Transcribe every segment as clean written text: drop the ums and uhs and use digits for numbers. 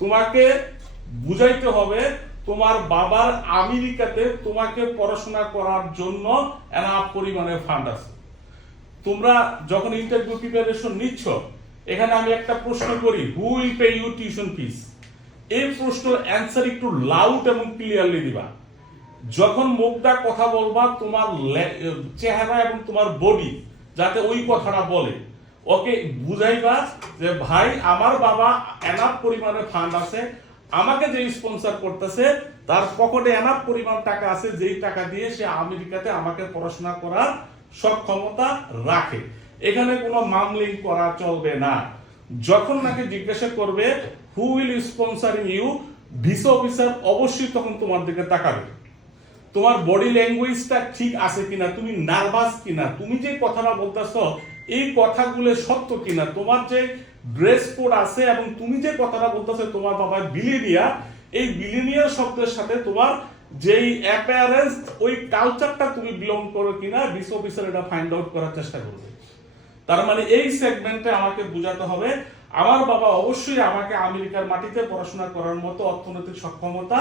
তোমাকে বুঝাইতে হবে তোমার বাবার আমেরিকাতে তোমাকে পড়াশোনা করার জন্য এনাফ পরিমাণে ফান্ড আছে। তোমরা যখন ইন্টারভিউ প্রিপারেশন নিচ্ছ, এখানে আমি একটা প্রশ্ন করি, who will pay you tuition fees? এই প্রশ্নের অ্যান্সার একটু লাউড এবং ক্লিয়ারলি দিবা। যখন মুখটা কথা বলবা, তোমার চেহারা এবং তোমার বডি যাতে ওই কথাটা বলে, ওকে বুঝাইবা যে ভাই আমার বাবা এনাফ পরিমাণে ফান্ড আছে, আমাকে যে স্পন্সর করতেছে তার পকেটে এনাফ পরিমাণ টাকা আছে, যেই টাকা দিয়ে সে আমেরিকাতে আমাকে পড়াশোনা করার সক্ষমতা রাখে। এখানে কোনো মামলিং করা চলবে না। যখন নাকি জিজ্ঞাসা করবে who will sponsoring you, visa officer অবশ্যই তখন তোমার দিকে তাকাবে। তোমার বডি ল্যাঙ্গুয়েজটা ঠিক আছে কিনা, তুমি নার্ভাস কিনা, তুমি যে কথাটা বলতেছো এই কথাগুলো সত্য কিনা, তোমার যে ড্রেস কোড আছে এবং তুমি যে কথাটা বলতেছো তোমার বাবা বিলিনিয়ার, এই বিলিনিয়ার শব্দের সাথে তোমার যেই অ্যাপিয়ারেন্স, ওই কালচারটা তুমি বিলং করো কিনা, ভিসা অফিসার এটা ফাইন্ড আউট করার চেষ্টা করবে। তার মানে এই সেগমেন্টে আমাকে বোঝাতে হবে আমার বাবা অবশ্যই আমাকে আমেরিকার মাটিতে পড়াশোনা করার মতো অর্থনৈতিক সক্ষমতা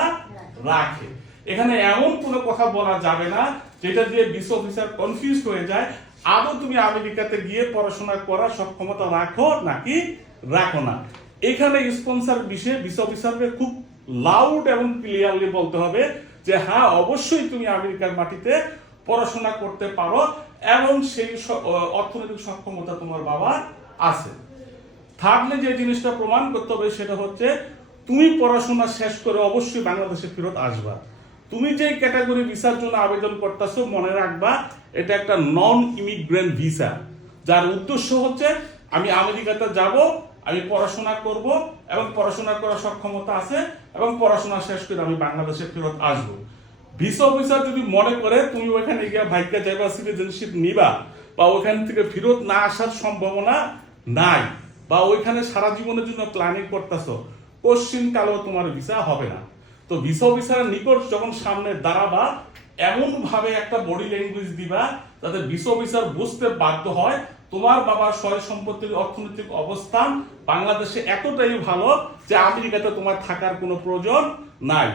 রাখে। এখানে এমন কোনো কথা বলা যাবে না যেটা দিয়ে ভিসা অফিসার কনফিউজ হয়ে যায় আদৌ তুমি আমেরিকাতে গিয়ে পড়াশোনা করার সক্ষমতা রাখো নাকি রাখো না। এখানে স্পন্সর বিষয়ে ভিসা অফিসারকে খুব লাউড এবং ক্লিয়ারলি বলতে হবে যে হ্যাঁ অবশ্যই তুমি আমেরিকার মাটিতে পড়াশোনা করতে পারো এবং সেই অর্থনৈতিক সক্ষমতা তোমার বাবার আছে। থার্ডলি যে জিনিসটা প্রমাণ করতে হবে সেটা হচ্ছে তুমি পড়াশোনা শেষ করে অবশ্যই বাংলাদেশে ফেরত আসবা। তুমি যে ক্যাটাগরি ভিসার জন্য আবেদন করতেছো মনে রাখবা এটা একটা নন ইমিগ্রেন্ট ভিসা, যার উদ্দেশ্য হচ্ছে আমি আমেরিকাতে যাব, আমি পড়াশোনা করব এবং পড়াশোনা করার সক্ষমতা আছে এবং পড়াশোনা শেষ করে আমি বাংলাদেশে ফেরত আসব। ভিসা অফিসার যদি মনে করে তুমি ওইখানে গিয়ে ভাগ্যে যাইবা, সিটিজেনশিপ নিবা বা ওইখান থেকে ফেরত না আসার সম্ভাবনা নাই, বা ওইখানে সারা জীবনের জন্য প্ল্যানিং করতেছো, কোশ্চিন কালেও তোমার ভিসা হবে না। তো ভিসা অফিসারের নিকট যখন সামনে দাঁড়াবা এমন ভাবে একটা বডি ল্যাঙ্গুয়েজ দিবা যাতে ভিসা অফিসার বুঝতে বাধ্য হয় তোমার বাবার সয় সম্পত্তির অর্থনৈতিক অবস্থান বাংলাদেশে এতটাই ভালো যে আমেরিকাতে তোমার থাকার কোনো প্রয়োজন নাই।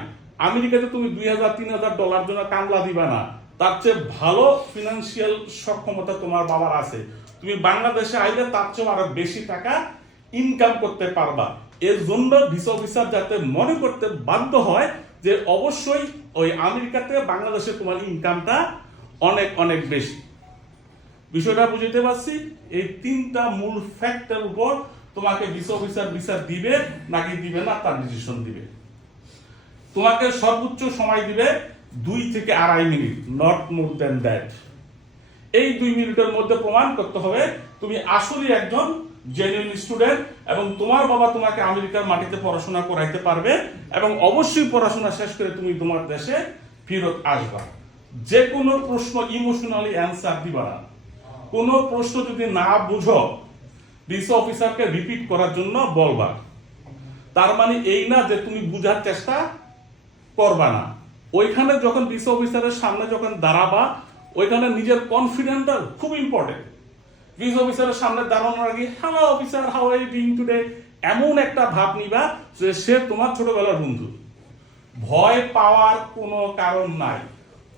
আমেরিকাতে তুমি $2000-3000 জন্য কামলা দিবা না, তার চেয়ে ভালো ফিনান্সিয়াল সক্ষমতা তোমার বাবার আছে। তুমি বাংলাদেশে আইলে তার চেয়ে আরো বেশি টাকা ইনকাম করতে পারবা। এর জন্য ভিসা অফিসার যাতে মনে করতে বাধ্য হয় যে অবশ্যই ওই আমেরিকাতে বাংলাদেশে তোমার ইনকামটা অনেক অনেক বেশি। বিষয়টা বুঝতে পারছি? এই তিনটা মূল ফ্যাক্টর উপর তোমাকে ভিসা অফিসার ভিসা দিবে নাকি দিবে না তার ডিসিশন দিবে। তোমাকে সর্বোচ্চ সময় দিবে 2 থেকে 2.5 minute, not more than that. এই 2 মিনিটের মধ্যে প্রমাণ করতে হবে তুমি আসলে একজন জেনুইন স্টুডেন্ট এবং তোমার বাবা তোমাকে আমেরিকার মাটিতে পড়াশোনা করাইতে পারবে এবং অবশ্যই পড়াশোনা শেষ করে তুমি তোমার দেশে ফেরত আসবা। যে কোনো প্রশ্ন ইমোশনালি অ্যান্সার দিবা না। কোনো প্রশ্ন যদি না বুঝো ভিসা অফিসারকে রিপিট করার জন্য বলবা। তার মানে এই না যে তুমি বুঝার চেষ্টা করবা না। ওইখানে যখন ভিসা অফিসারের সামনে যখন দাঁড়াবা ওইখানে নিজের কনফিডেন্সটা খুব ইম্পর্টেন্ট। ভিসা অফিসারের সামনে দাঁড়ানোর আগে hello officer, how are you doing today, এমন একটা ভাব নিবা যে সে তোমার ছোটবেলার বন্ধু। ভয় পাওয়ার কোনো কারণ নাই।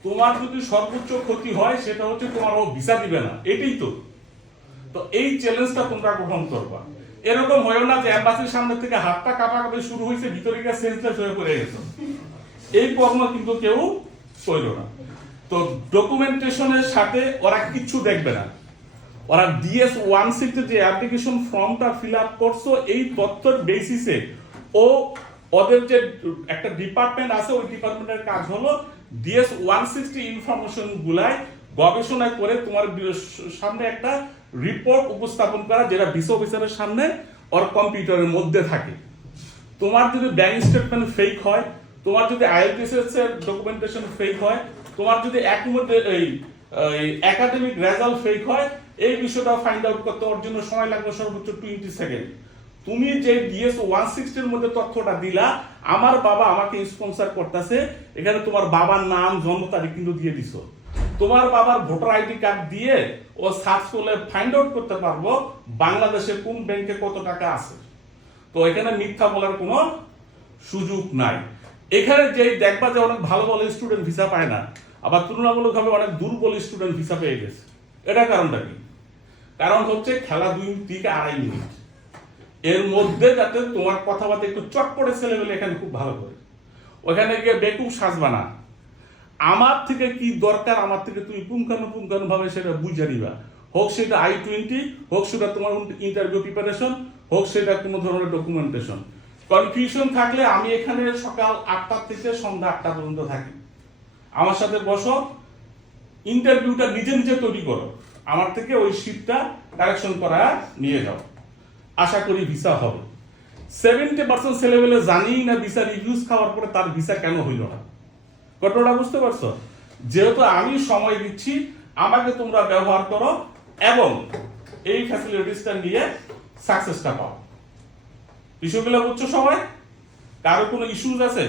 তোমার যদি সর্বোচ্চ ক্ষতি হয় সেটা হচ্ছে তোমার ও ভিসা দিবে না, এটাই তো। তো এই চ্যালেঞ্জটা তোমরা গ্রহণ করবা। এরকম হয়েও না যে এম্বাসির সামনে থেকে হাতটা কাঁপাকাঁপি শুরু হয়েছে, ভিতরে গিয়ে সেন্সলেস হয়ে পড়ে গেছে। এই কর্ম কিন্তু কেউ করল না। তো ডকুমেন্টেশনের সাথে ওরা কিচ্ছু দেখবে না। ওরা DS-160 যে অ্যাপ্লিকেশন ফর্মটা ফিল আপ করছো এই তথ্যের বেসিসে ও ওদের যে একটা ডিপার্টমেন্ট আছে ওই ডিপার্টমেন্টের কাজ হলো DS-160 ইনফরমেশন গুলাই গবেষণা করে তোমার সামনে একটা রিপোর্ট উপস্থাপন করা, যেটা ভিসা অফিসারের সামনে ওর কম্পিউটারের মধ্যে থাকে। তোমার যদি ব্যাংক স্টেটমেন্ট ফেক হয়, তোমার যদি IELTS এর ডকুমেন্টেশন ফেক হয়, তোমার যদি একাডেমিক রেজাল্ট ফেক হয়, এই বিষয়টা ফাইন্ড আউট করতে ওর জন্য সময় লাগবে সর্বোচ্চ 20 সেকেন্ড। তুমি যে DS-160 এর মধ্যে তথ্যটা দিলা আমার বাবা আমাকে স্পন্সর করতেছে, এখানে তোমার বাবার নাম জন্ম তারিখ কিন্তু দিয়ে দিছো। তোমার বাবার ভোটার আইডি কার্ড দিয়ে ও সার্চ করলে ফাইন্ড আউট করতে পারবো বাংলাদেশে কোন ব্যাংকে কত টাকা আছে। তো এখানে মিথ্যা বলার কোনো সুযোগ নাই। এখানে যে দেখবা যে অনেক ভালো ভালো স্টুডেন্ট ভিসা পায় না, আবার তুলনামূলকভাবে অনেক দুর্বল স্টুডেন্ট ভিসা পেয়ে গেছে। এটা কারণটা কি? কারণ হচ্ছে খেলা 2 থেকে 2.5 মিনিট, এর মধ্যে যাতে তোমার কথাবার্তা একটু চটপটে ছেলেবেলে এখানে খুব ভালো করে, ওখানে গিয়ে বেকুব সাজবা না। আমার থেকে কি দরকার, আমার থেকে তুমি পুঙ্খানুপুঙ্খানু ভাবে সেটা বুঝে নিবা। হোক সেটা I-20, হোক সেটা তোমার ইন্টারভিউ প্রিপারেশন, হোক সেটা কোনো ধরনের ডকুমেন্টেশন। কনফিউশন থাকলে আমি এখানে সকাল 8টা থেকে সন্ধ্যা 8টা পর্যন্ত থাকি। আমার সাথে বসো, ইন্টারভিউটা নিজে নিজে তৈরি করো, আমার থেকে ওই শীটটা কারেকশন করা নিয়ে যাও। আশা করি ভিসা হবে। 70% ছেলেবেলে জানি না ভিসা রিভিউজ খাওয়ার পরে তার ভিসা কেন হইল না। ঘটনাটা বুঝতে পারছো? যেহেতু আমি সময় দিচ্ছি, আমাকে তোমরা ব্যবহার করো এবং এই ফ্যাসিলিটিসটা নিয়ে সাকসেসটা পাও। বিষয়গুলো বুঝছো সবাই? কারো কোনো ইস্যুজ আছে?